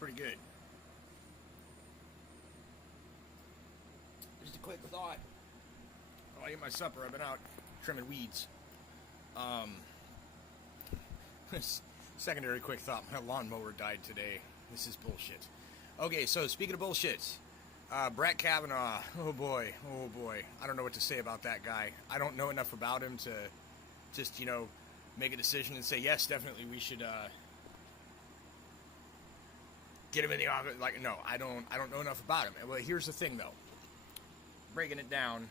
pretty good. Just a quick thought. While I eat my supper, I've been out trimming weeds. Secondary quick thought. My lawnmower died today. This is bullshit. Okay, so speaking of bullshit, Brett Kavanaugh. Oh boy. I don't know what to say about that guy. I don't know enough about him to just, make a decision and say, yes, definitely we should get him in the office. Like, no, I don't know enough about him. Well, here's the thing, though. Breaking it down,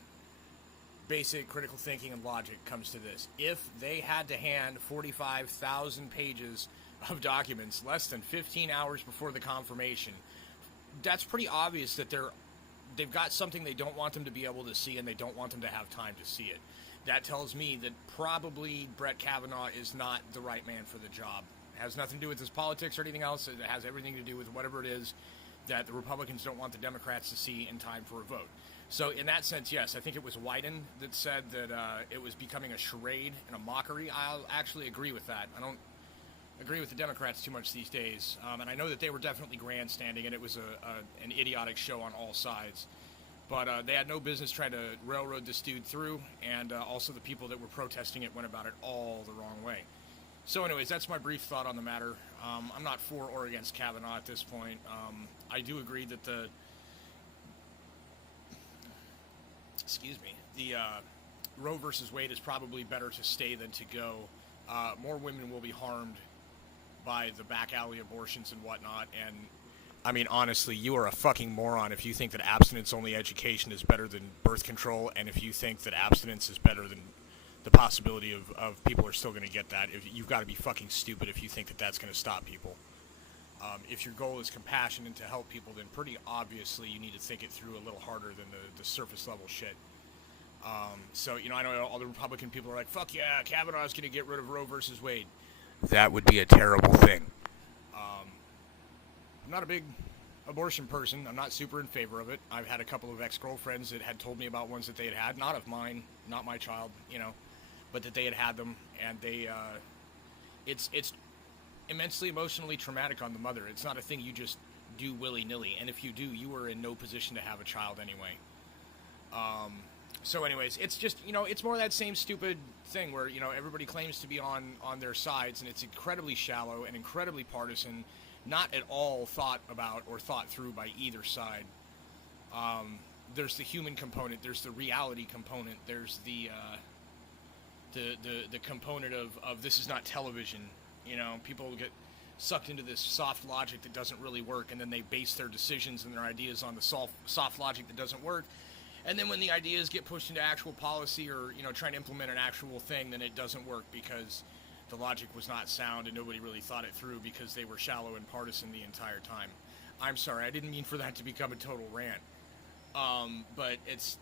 basic critical thinking and logic comes to this. If they had to hand 45,000 pages of documents less than 15 hours before the confirmation, that's pretty obvious that they've got something they don't want them to be able to see, and they don't want them to have time to see it. That tells me that probably Brett Kavanaugh is not the right man for the job. It has nothing to do with his politics or anything else. It has everything to do with whatever it is that the Republicans don't want the Democrats to see in time for a vote. So in that sense, yes, I think it was Wyden that said that it was becoming a charade and a mockery. I'll actually agree with that. I don't agree with the Democrats too much these days. And I know that they were definitely grandstanding, and it was an idiotic show on all sides. But they had no business trying to railroad this dude through, and also the people that were protesting it went about it all the wrong way. So anyways, that's my brief thought on the matter. I'm not for or against Kavanaugh at this point. I do agree that the Roe versus Wade is probably better to stay than to go. More women will be harmed by the back alley abortions and whatnot, and I mean, honestly, you are a fucking moron if you think that abstinence-only education is better than birth control, and if you think that abstinence is better than the possibility of people are still going to get that. You've got to be fucking stupid if you think that that's going to stop people. If your goal is compassion and to help people, then pretty obviously you need to think it through a little harder than the surface-level shit. So, I know all the Republican people are like, fuck yeah, Kavanaugh's going to get rid of Roe versus Wade. That would be a terrible thing. I'm not a big abortion person. I'm not super in favor of it. I've had a couple of ex-girlfriends that had told me about ones that they had, not of mine, not my child, but that they had them, and it's immensely emotionally traumatic on the mother. It's not a thing you just do willy-nilly, and if you do, you are in no position to have a child anyway. So anyways, it's just, it's more of that same stupid thing where, everybody claims to be on their sides, and it's incredibly shallow and incredibly partisan, not at all thought about or thought through by either side. There's the human component, there's the reality component, there's the component of this is not television. People get sucked into this soft logic that doesn't really work, and then they base their decisions and their ideas on the soft logic that doesn't work. And then when the ideas get pushed into actual policy or, trying to implement an actual thing, then it doesn't work because the logic was not sound and nobody really thought it through because they were shallow and partisan the entire time. I'm sorry, I didn't mean for that to become a total rant. But it's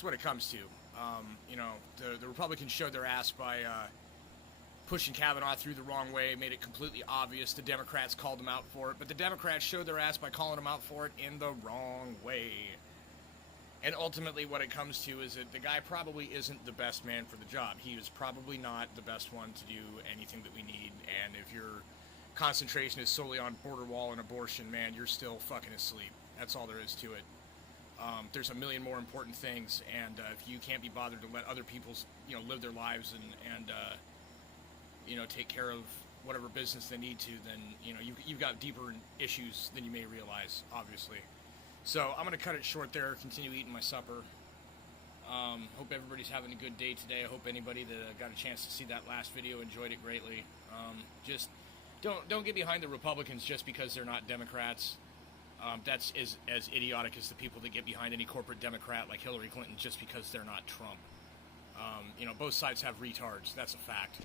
what it comes to. The Republicans showed their ass by pushing Kavanaugh through the wrong way, made it completely obvious. The Democrats called them out for it, but the Democrats showed their ass by calling them out for it in the wrong way. And ultimately what it comes to is that the guy probably isn't the best man for the job. He is probably not the best one to do anything that we need. And if your concentration is solely on border wall and abortion, man, you're still fucking asleep. That's all there is to it. There's a million more important things. And if you can't be bothered to let other people, live their lives and take care of whatever business they need to, then, you've got deeper issues than you may realize, obviously. So I'm going to cut it short there, continue eating my supper. Hope everybody's having a good day today. I hope anybody that got a chance to see that last video enjoyed it greatly. Just don't get behind the Republicans just because they're not Democrats. That's as idiotic as the people that get behind any corporate Democrat like Hillary Clinton just because they're not Trump. Both sides have retards. That's a fact.